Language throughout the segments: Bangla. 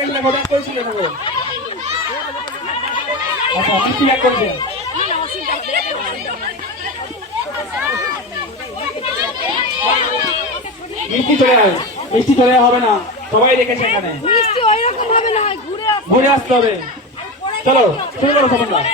গেছে দেখো, ব্যাক করেছিল দেখো। আচ্ছা মিষ্টি ব্যাক করেছে। মিষ্টি চলে যাবে, মিষ্টি চলে হবে না, সবাই দেখেছে এখানে। মিষ্টি ওইরকম ভাবে না, ঘুরে আসতে হবে। চলো শুরু করো সবাই।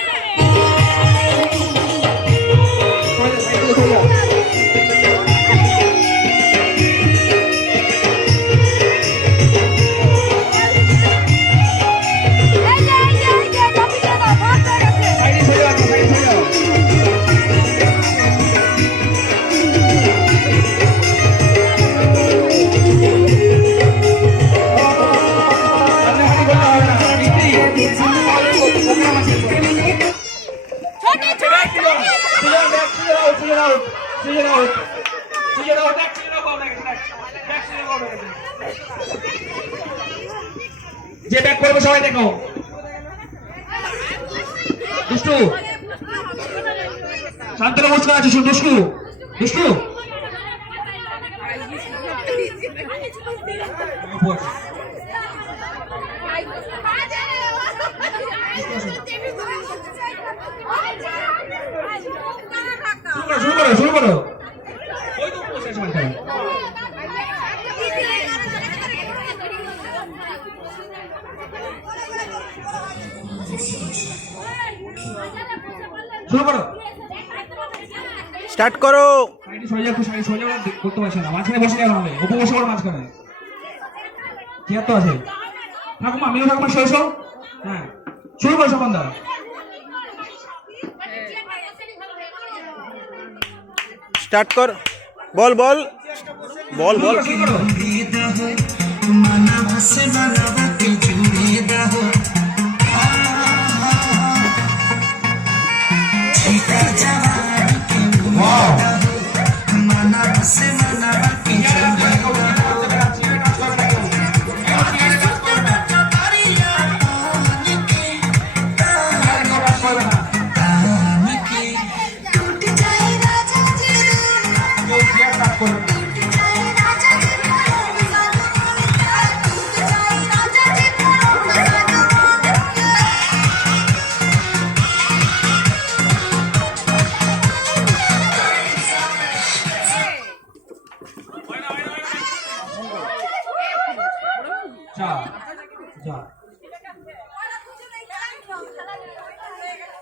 যে ব্যাক করবে সবাই দেখো। দুষ্টু শান্তরা মুস্কান আছে, দুষ্টু দুষ্টু শুরু করো। ওই তো বসে আছে শুরু করো, স্টার্ট করো। সাইডে সরে যাও, সাইডে সরে যাও, করতে পারছে না, মাঝখানে বসে গেল হবে, উপর বসে করো মাঝখানে। চেয়ার তো আছে, ঠাকুমা মিনু ঠাকুমা শেষ হোক। হ্যাঁ শুরু করো সপনদা। স্টার্ট কর, বল বল বল বল।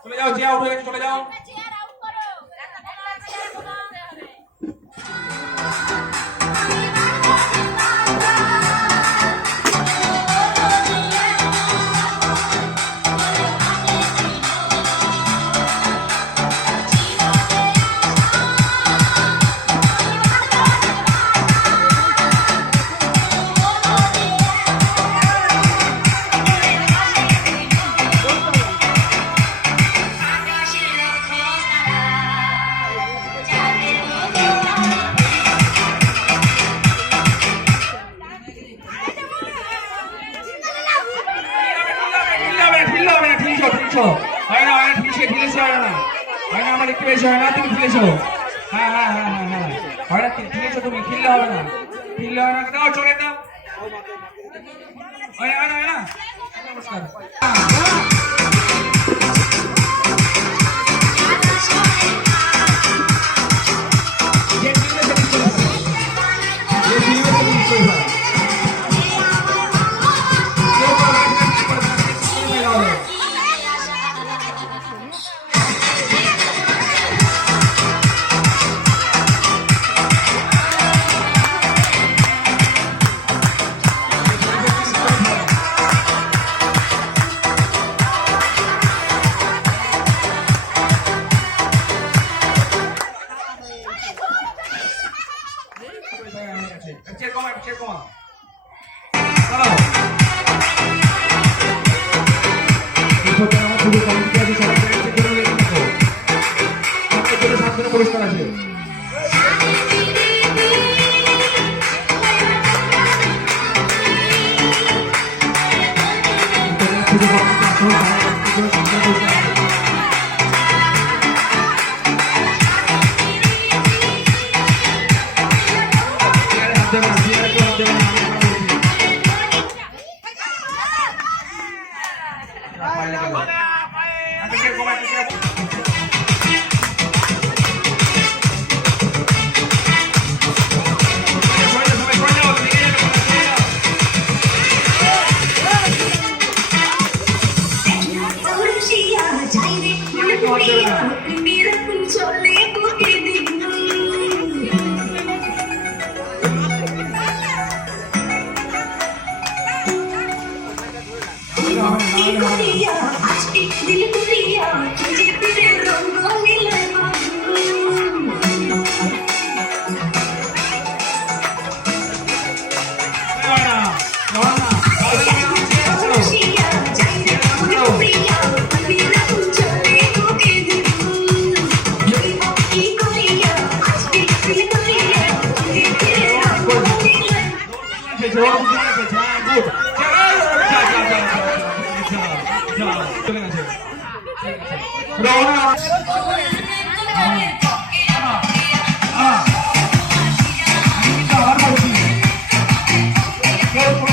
চলে যাও, যে আউট হয়ে গেছে চলে যাও। আমার একটু বেশি হয় না, তুমি ফিরেছো। হ্যাঁ হ্যাঁ হ্যাঁ হ্যাঁ হ্যাঁ হয় না, ফিরেছো তুমি, ফিরলে হবে না, ফিরলে হয় না, দাও চলে দাও। হয় না হয় না, নমস্কার। পুরস্কার আছে। পায়ে লেগে গেল। একটা সেরকম, একটা সেরকম।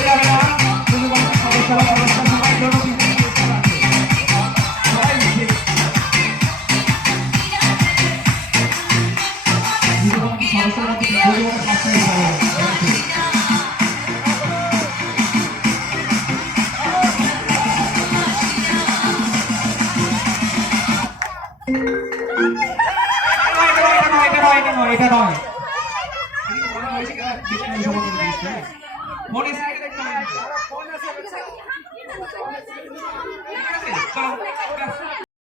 সরে যাও, সবাই সরে যাও, লেগে যাবে, সরে যাও। এটা নয়, ফোন এসে দেখতে হবে। ঠিক আছে, চলো।